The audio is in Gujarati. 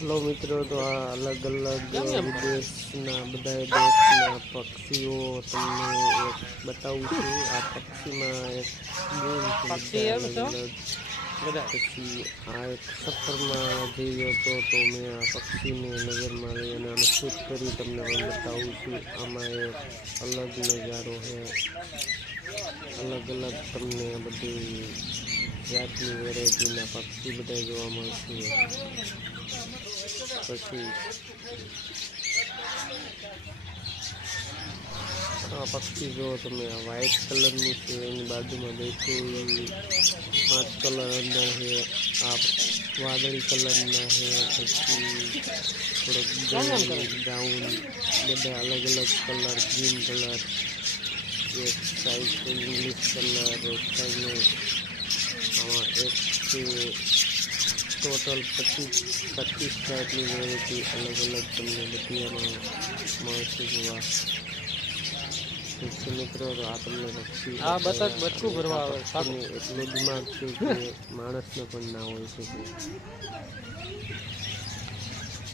હેલો મિત્રો, તો આ અલગ અલગ વિદેશના બધા દેશના પક્ષીઓ તમને એક બતાવું છું. આ પક્ષીમાં એક ગેમ છે, બધા અલગ અલગ. પછી આ એક સફરમાં જઈ ગયો હતો, તો મેં આ પક્ષીને નજરમાં લઈ અને આને શૂટ કરી તમને પણ બતાવું છું. આમાં એક અલગ નજારો છે, અલગ અલગ તમને બધી જાતની વેરાયટીના પક્ષી બધા જોવા મળશે. પછી આ પક્ષી જો તમે આ વ્હાઈટ કલરનું છે, એની બાજુમાં બેઠું 5 કલર અંદર છે. આ વાદળી કલરના છે, પછી થોડોક બ્રાઉન, બધા અલગ અલગ કલર, ગ્રીન કલર, એક સાઈઝ ઇંગ્લિશ કલર, એક સાઈઝ આમાં એક છે. ટોટલ 25 ટાઈપની વેરાયટી અલગ અલગ તમને બધી એમાં મળશે જોવા. મિત્રો, તો આ તમને પક્ષી બતકું ભરવા આવે, એટલો દિમાગ છે કે માણસને પણ ના હોઈ શકે.